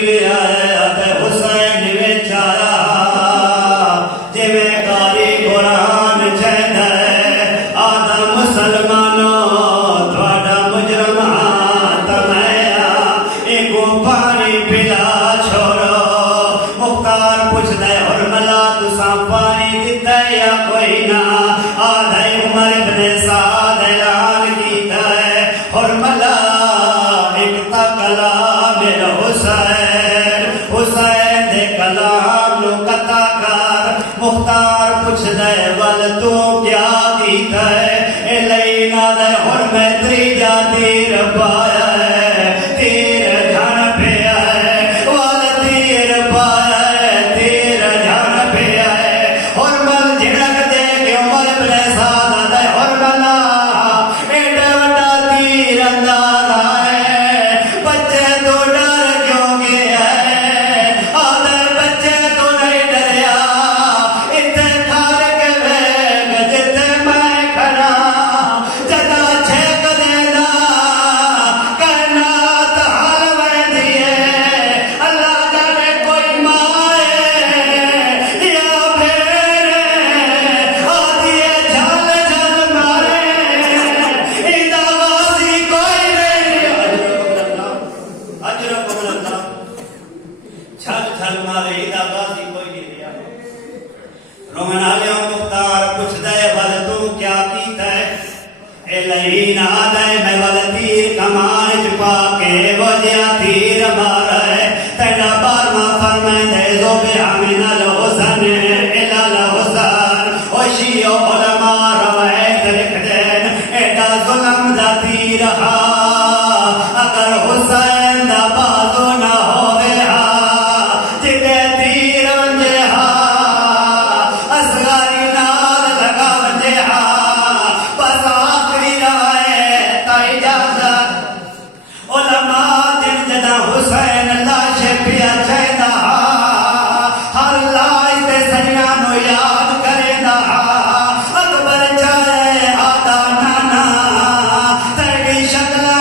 بھی آیا تے حسین وچ آیا جویں قاری قرآن چہندا ہے آدھا مسلمانوں تھوڑا مجرم حاتم ہے ایکو پانی پلا چھوڑو مختار پوچھدا ہے حرملا تساں پانی دتا یا کوئی نہ آدھا عمر ابن سعد اعلان کیتا ہے حرملا ایک تا کلام میرا حسین حسین دے کلام نو قطع کر مختار پوچھدا ہے ول تو کیا کیتا ہے اے لینا دے ہن میں تریجا تیر پایا ہے تیر جھن پیا ہے ول تیر پایا ہے تیر جھن پیا ہے حرمل جھڑک دے کہ عمر ابن سعد دے حرملا ایڈا وڈا تیر انداز ہے بچے تو ڈر کیوں گیا ہے آدھے بچے تو نہیں ڈریا اتنے کھار کے ویگ جتے میں کھڑا جدا چھیک دینا کائنات حال میں دیے اللہ جانے کوئی مائے یا پھر آدھیے جھل جھل مارے ایدہ غازی کوئی نہیں اجرکم اللہ چھل چھل مارے ایدہ غازی کوئی نہیں رہا رومن آلیوں مختار پوچھ دے ول تو کیا کیتا ہے اے لہین آدھے میں ول تیر کمان چپا کے وجہ تیر مارا ہے تینا بارما فرمائے دے زوبہ من الحسن الى الحسن وشیع علماء روایت لکھ دین ایڈا ظلم دا تیر اگر حسین دا بازو نہ ہوئے جدے تیر ونجے اصغاری نال لگا ونجے بس آخری روایت اجازت علماء دن جدا حسین لاش پیا چہدا ہر لاش تے سجنا نو یاد کرے دا اکبر چاہے آدھا نانا تیری شکلہ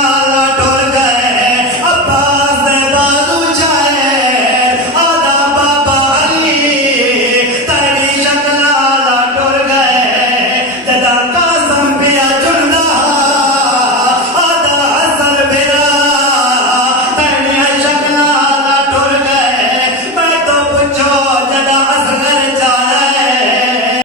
ٹر گئے عباس دے بازو چاہے آدھا بابا علی تیری شکلہ ٹر گئے جدا